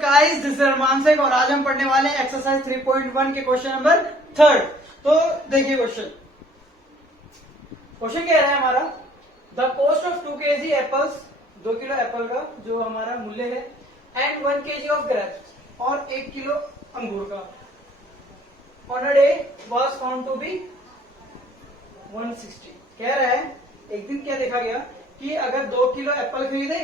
Guys, this is अरमान शेख और आज हम पढ़ने वाले हैं एक्सरसाइज 3.1 के क्वेश्चन नंबर 3। तो देखिए क्वेश्चन कह रहा है हमारा the cost of 2 kg apples, 2 kilo Apple का जो हमारा मूल्य है, एंड 1 kg ऑफ ग्रेप्स और 1 किलो अंगूर का on a day was found to be 160। कह रहा है एक दिन क्या देखा गया कि अगर 2 किलो एप्पल खरीदे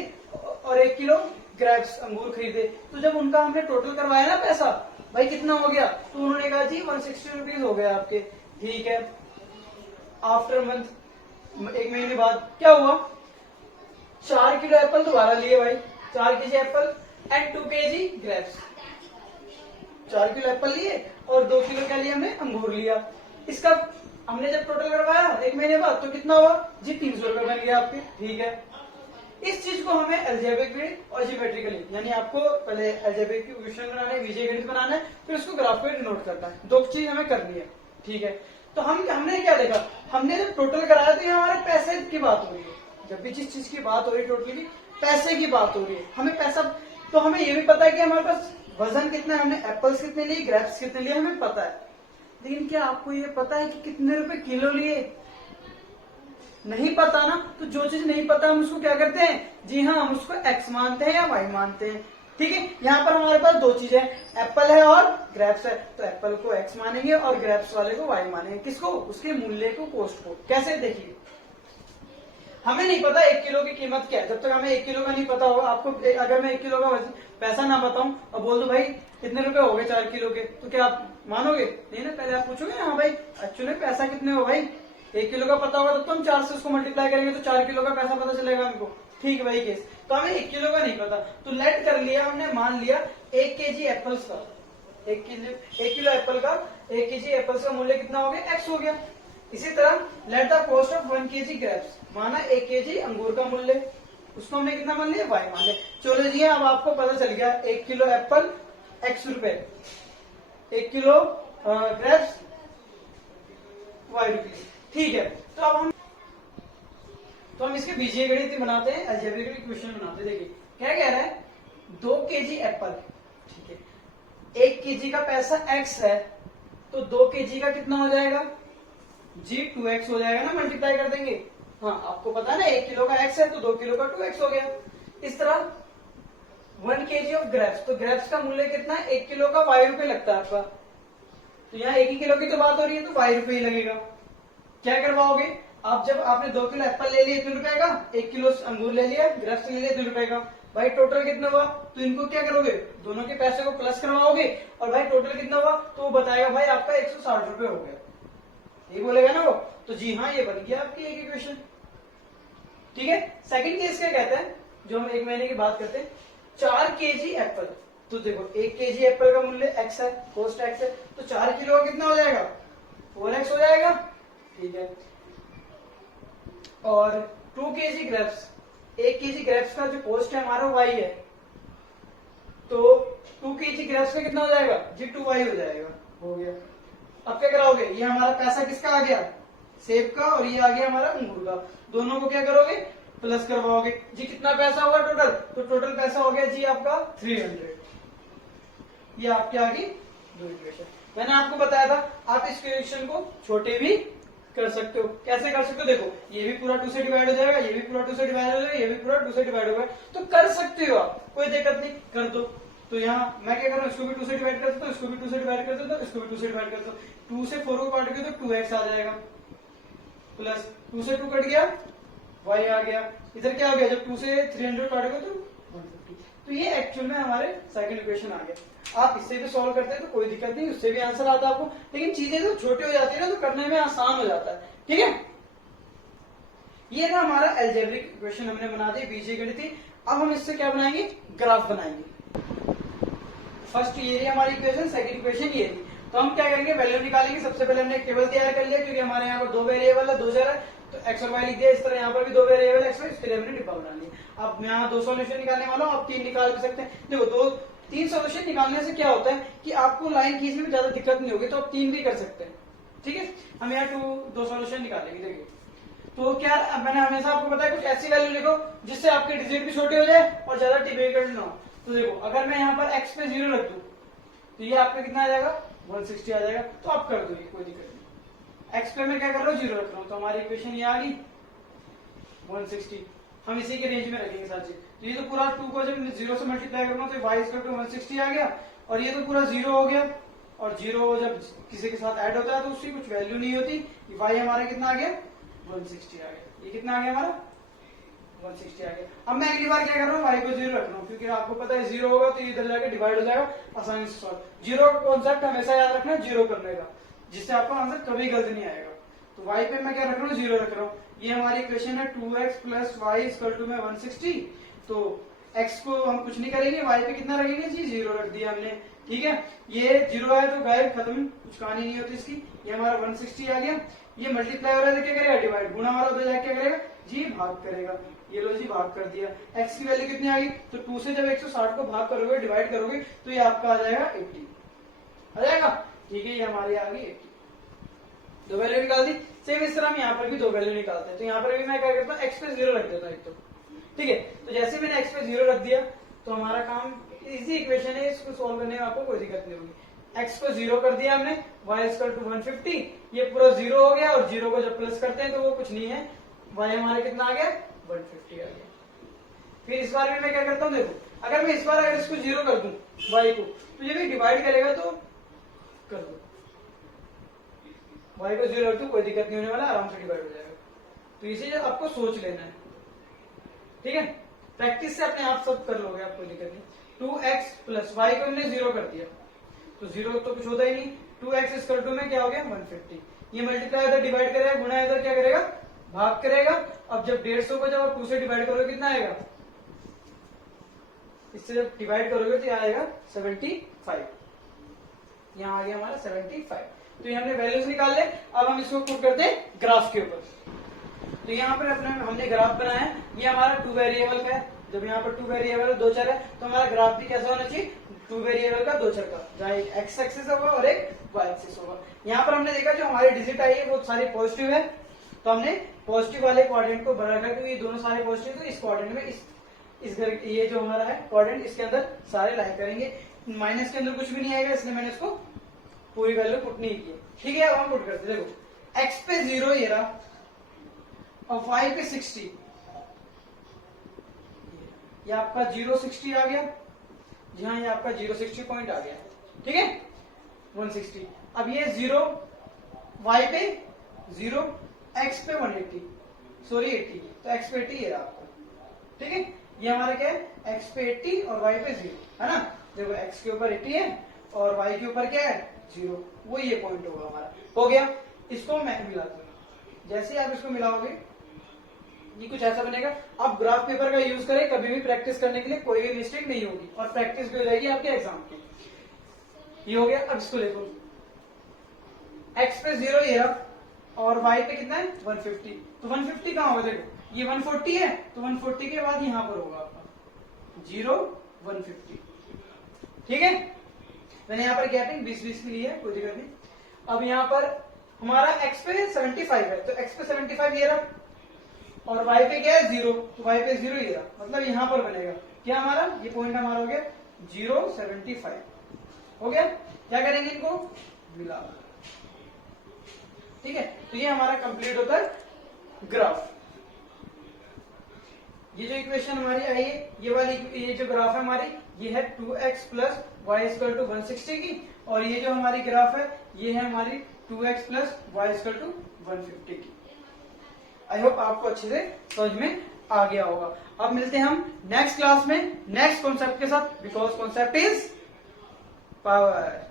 और 1 किलो ग्रेप्स अंगूर खरीदे, तो जब उनका हमने टोटल करवाया ना पैसा, भाई कितना हो गया, तो उन्होंने कहा जी 160 रुपीज हो गया आपके। ठीक है, आफ्टर मंथ, 1 महीने बाद क्या हुआ, 4 किलो एप्पल दोबारा लिए भाई, 4 KG Apple and 2 KG grapes. 4 kilo Apple लिए और 2 किलो क्या लिया हमने, अंगूर लिया। इसका हमने जब टोटल करवाया 1 महीने बाद, तो कितना हुआ जी, 300 रुपए बन गया आपके। ठीक है, इस चीज को हमें अलजेब्रिकली और ज्योमेट्रिकली, यानी आपको पहले अलजेब्रिक इक्वेशन बनाना है, बीजगणित बनाना है, फिर उसको ग्राफ पे डिनोट करना है। 2 चीज हमें करनी है। ठीक है, तो हमने क्या देखा, हमने जब टोटल कराया तो ये हमारे पैसे की बात हो रही है। जब भी जिस चीज की बात हो रही है टोटली पैसे की बात हो रही है, हमें पैसा, तो हमें ये भी पता है कि हमारे पास वजन कितना है, हमने एप्पल्स कितने लिए, ग्रेप्स कितने लिए, हमें पता है। लेकिन क्या आपको ये पता है कि कितने रुपए किलो लिए? नहीं पता ना। तो जो चीज नहीं पता हम उसको क्या करते हैं, जी हाँ, हम उसको एक्स मानते हैं या वाई मानते हैं। ठीक है, यहाँ पर हमारे पास 2 चीजें, एप्पल है और ग्रेप्स है, तो एप्पल को एक्स मानेंगे और ग्रेप्स वाले को वाई मानेंगे। किसको? उसके मूल्य को, कोस्ट को। कैसे? देखिए, हमें नहीं पता 1 किलो की कीमत क्या है। जब तक हमें 1 किलो का नहीं पता होगा, आपको अगर मैं 1 किलो का पैसा ना बताऊं और बोल दो भाई कितने रुपए हो गए 4 किलो के, तो क्या आप मानोगे? नहीं ना, पहले आप पूछोगे हाँ भाई एक्चुअली पैसा कितने हो भाई। 1 किलो का पता होगा तो हम 4 से उसको मल्टीप्लाई करेंगे तो 4 किलो का पैसा पता चलेगा हमको। ठीक है भाई केस, तो हमें 1 किलो का नहीं पता, तो लेट कर लिया हमने, मान लिया 1 केजी एप्पल्स का, 1 किलो एप्पल का, 1 केजी एप्पल्स का मूल्य कितना हो गया, एक्स हो गया। इसी तरह let the cost of 1 KG grapes, माना 1 केजी अंगूर का मूल्य, उसको हमने कितना मान लिया, वाई मान लिया। चलो जी, अब आपको पता चल गया 1 किलो एप्पल एक्स रुपए, 1 किलो ग्रेप्स वाई रुपीज। ठीक है, तो अब हम इसके बीजगणित बनाते हैं, अलजेब्रिक इक्वेशन बनाते हैं। देखिए क्या कह रहा है, 2 केजी एप्पल, ठीक है, 1 केजी का पैसा x है, तो 2 केजी का कितना हो जाएगा जी, 2x हो जाएगा ना, मल्टीप्लाई कर देंगे। हाँ, आपको पता है ना 1 किलो का x है तो 2 किलो का 2x हो गया। इस तरह 1 केजी ऑफ ग्रेप्स, तो ग्रेप्स का मूल्य कितना है, 1 किलो का वाई रुपए लगता है आपका, तो यहाँ 1 ही किलो की तो बात हो रही है, तो वाई रुपए ही लगेगा। क्या करवाओगे आप, जब आपने 2 किलो एप्पल ले लिए इतने रुपए का, 1 किलो अंगूर ले लिया, ग्रेप्स ले लिया 2 रुपए का, भाई टोटल कितना हुआ, तो इनको क्या करोगे, दोनों के पैसे को प्लस करवाओगे और भाई टोटल कितना हुआ, तो वो बताएगा भाई आपका 160 रुपए हो गया, ये बोलेगा ना वो। तो जी हाँ, ये बन गया आपकी एक इक्वेशन। ठीक है, सेकंड केस क्या कहता है, जो हम 1 महीने की बात करते हैं, 4 केजी एप्पल, तो देखो 1 केजी एप्पल का मूल्य एक्स है, कॉस्ट एक्स है, तो 4 किलो का कितना हो जाएगा, 4x हो जाएगा। ठीक है, और 2 केजी ग्रेप्स, 1 केजी ग्रेप्स का जो कॉस्ट है हमारा y है, तो 2 केजी ग्रेप्स का कितना हो जाएगा जी, 2y हो जाएगा, हो गया। अब क्या कराओगे, ये हमारा पैसा किसका आ गया, सेब का, और ये आ गया हमारा अंगूर का, दोनों को क्या करोगे, प्लस करवाओगे जी, कितना पैसा होगा टोटल, तो टोटल पैसा हो गया जी आपका 300। ये आपके आ गई 2 इक्वेशन। मैंने आपको बताया था आप इस इक्वेशन को छोटे भी कर सकते हो। कैसे कर सकते हो, देखो ये भी पूरा 2 से डिवाइड हो जाएगा, ये भी पूरा 2 से डिवाइड हो जाएगा, ये भी पूरा 2 से डिवाइड होगा, तो कर सकते हो आप, कोई दिक्कत नहीं, कर दो। तो यहाँ मैं क्या कर रहा हूँ, इसको भी 2 से डिवाइड कर देता हूँ, इसको भी 2 से डिवाइड कर देता हूँ, इसको भी 2 से डिवाइड करता हूँ। 2 से 4 को काट के तो 2x आ जाएगा, प्लस 2 से 2 कट गया, y आ गया। इधर क्या हो गया, जब 2 से 300 काटेगा तो 150। तो ये एक्चुअल में हमारे सेकंड इक्वेशन आ गया। आप इससे भी सॉल्व करते हैं तो कोई दिक्कत नहीं, उससे भी आंसर आता है आपको, लेकिन चीजें तो छोटी हो जाती है ना, तो करने में आसान हो जाता है। ठीक है, ये था हमारा अलजेब्रिक इक्वेशन, हमने बना दी बीजगणित। अब हम इससे क्या बनाएंगे, ग्राफ बनाएंगे। फर्स्ट ये रही हमारी इक्वेशन, सेकंड इक्वेशन ये रही। तो हम क्या करेंगे, वैल्यू निकालेंगे। सबसे पहले हमने एक टेबल तैयार कर लिया, क्योंकि हमारे यहाँ पर 2 वेरिएबल है, 2 चर है, तो एक्स और वाई लिख दिया। इस तरह यहाँ पर भी 2 वेरिएबल एक्स वाई, इसके लिए हमने डिब्बा बना लिया। अब मैं यहाँ 2 सॉल्यूशन निकालने वाला हूँ, आप 3 निकाल भी सकते हैं। देखो 3 सॉल्यूशन निकालने से क्या होता है कि आपको लाइन खींचने में ज्यादा दिक्कत नहीं होगी, तो आप 3 भी कर सकते हैं। ठीक है, हम यहाँ 2 सॉल्यूशन निकालेंगे। देखिए, तो क्या मैंने हमेशा आपको बताया, कुछ ऐसी वैल्यू लिखो जिससे आपके डिजिट भी छोटे हो जाए और ज्यादा डिफिकल्ट ना हो। तो देखो अगर मैं यहाँ पर x पे 0 रख दूं तो ये आपका कितना आ जाएगा 160 आ जाएगा। तो आप कर दो, ये कोई दिक्कत नहीं। x पे मैं क्या कर रहा हूँ 0 रख रहा हूँ, तो हमारी इक्वेशन ये आ गई 160। हम इसी के रेंज में रखेंगे सारी चीज। तो ये तो पूरा 2 को जब 0 से मल्टीप्लाई करूंगा तो y इक्वल टू 160 आ गया, और ये तो पूरा 0 हो गया, और 0 जब किसी के साथ ऐड होता है तो उसकी कुछ वैल्यू नहीं होती। y हमारा कितना आ गया 160 आ गया। ये कितना आ गया हमारा 160 आ गया। अब मैं अगली बार क्या कर रहा हूँ y को 0 रख रहा हूँ, क्योंकि आपको पता है 0 होगा तो ये इधर जाके डिवाइड हो जाएगा, आसानी से सॉल्व। 0 का कॉन्सेप्ट हमेशा याद रखना है 0 करने का, जिससे आपका आंसर कभी गलत नहीं आएगा। तो y पे मैं क्या रख रहा हूँ 0 रख रहा हूँ। ये हमारी इक्वेशन है 2x plus Y equal to में 160। तो x को हम कुछ नहीं करेंगे, y पे कितना रखेंगे जी 0 रख दिया हमने, ठीक है। ये 0 आया तो गायब, खत्म, कुछ कहानी नहीं होती इसकी। ये हमारा 160 आ गया। ये मल्टीप्लाई हो रहा है तो क्या करेगा डिवाइड, गुणा वाला तो जाके क्या करेगा जी भाग करेगा। ये लो जी भाग कर दिया। x की वैल्यू कितनी आ गई, तो 2 से जब 160 को भाग करोगे डिवाइड करोगे तो ये आपका आ जाएगा 80 आ जाएगा, ठीक है। ये हमारी आ गई 80, दो वैल्यू निकाल दी। सेम इस तरह हम यहाँ पर भी दो वैल्यू निकालते हैं। तो यहाँ पर भी मैं क्या करता हूँ x पे 0 रख देता हूँ एक तो, ठीक है। तो जैसे मैंने x पे 0 रख दिया तो हमारा काम इजी इक्वेशन है, इसको सोल्व करने में आपको कोई दिक्कत नहीं होगी। x को 0 कर दिया हमने, y इक्वल टू 150, ये पूरा 0 हो गया, और 0 को जब प्लस करते हैं तो वो कुछ नहीं है, y हमारा कितना आ गया 150 आ गया। फिर इस बार भी मैं क्या करता हूँ, देखो अगर मैं इस बार अगर इसको 0 कर दूं y को, तो ये भी डिवाइड करेगा तो कर दो, y को 0 रख दो, कोई दिक्कत नहीं होने वाला, आराम से डिवाइड हो जाएगा। तो इसे आपको सोच लेना है, ठीक है। प्रैक्टिस से अपने आप सब कर लोगे, आप कोई दिक्कत नहीं। 2x प्लस वाई को हमने 0 कर दिया तो 0 तो कुछ होता ही नहीं। 2x इक्वल टू में क्या हो गया 150। ये मल्टीप्लाई इधर डिवाइड करेगा, गुणा इधर क्या करेगा भाग करेगा। अब जब 150 को जब आप 2 से डिवाइड करोगे कितना आएगा, इससे जब डिवाइड करोगे तो आएगा 75। यहाँ आ गया हमारा 75। तो ये हमने वैल्यूज निकाल ले। अब हम इसको पुट करते हैं ग्राफ के ऊपर। तो यहाँ पर अपने हमने ग्राफ बनाया है, ये हमारा 2 वेरिएबल का है। जब यहाँ पर 2 वेरिएबल दो चर है तो हमारा ग्राफ भी कैसा होना चाहिए 2 वेरिएबल का दो चर का, जहाँ एक एक्स एक्सिस होगा और एक वाई एक्सिस होगा। यहाँ पर हमने देखा जो हमारी डिजिट आई है वो सारी पॉजिटिव है, तो हमने पॉजिटिव वाले क्वाड्रेंट को बना रखा, क्योंकि ये दोनों सारे पॉजिटिव, तो इस क्वाड्रेंट में इस घर ये जो हमारा है क्वाड्रेंट, इसके अंदर सारे लाइन करेंगे। माइनस के अंदर कुछ भी नहीं आएगा, इसलिए मैंने इसको पूरी वैल्यू पुट नहीं की, ठीक है। अब हम पुट करते, देखो एक्स पे 0 ये रहा और y पे 60, ये आपका 060 आ गया। जी हाँ, ये आपका 060 पॉइंट आ गया, ठीक है 160। अब ये 0 y पे 0, x पे 180, सॉरी 80, तो x पे 80 ये रहा आपका, ठीक है। ये हमारा क्या है x पे 80 और y पे 0 है ना। देखो x के ऊपर 80 है और y के ऊपर क्या है 0, वो ये पॉइंट होगा हमारा, हो गया। इसको मैं मिला दूंगा, जैसे ही आप इसको मिलाओगे ये कुछ ऐसा बनेगा। आप ग्राफ पेपर का यूज करें कभी भी प्रैक्टिस करने के लिए, कोई भी मिस्टेक नहीं होगी और प्रैक्टिस भी हो जाएगी आपके एग्जाम की। ये हो गया। अब इसको देखो x पे 0 ये रहा और y पे कितना है 150, तो 150 कहाँ होगा, देखो ये 140 है तो 140 के बाद यहाँ पर होगा आपका 0 150, ठीक है। मैंने यहाँ पर गैपिंग 20-20 की ली है, कोई दिक्कत नहीं। अब यहाँ पर हमारा x पे 75 है, तो x पे 75 ये रहा और y पे क्या है 0, तो y पे 0 ये रहा, मतलब यहाँ पर बनेगा क्या हमारा, ये पॉइंट हमारा हो गया 075 हो गया। क्या करेंगे इनको मिला, ठीक है। तो ये हमारा कंप्लीट होता है ग्राफ। ये जो इक्वेशन हमारी आई है, ये वाली ये जो ग्राफ है हमारी, ये है 2x plus Y equal to 160 की, और ये जो हमारी ग्राफ है ये है हमारी 2x plus Y equal to 150 की। आई होप आपको अच्छे से समझ में आ गया होगा। अब मिलते हैं हम नेक्स्ट क्लास में नेक्स्ट कॉन्सेप्ट के साथ, बिकॉज कॉन्सेप्ट इज पावर।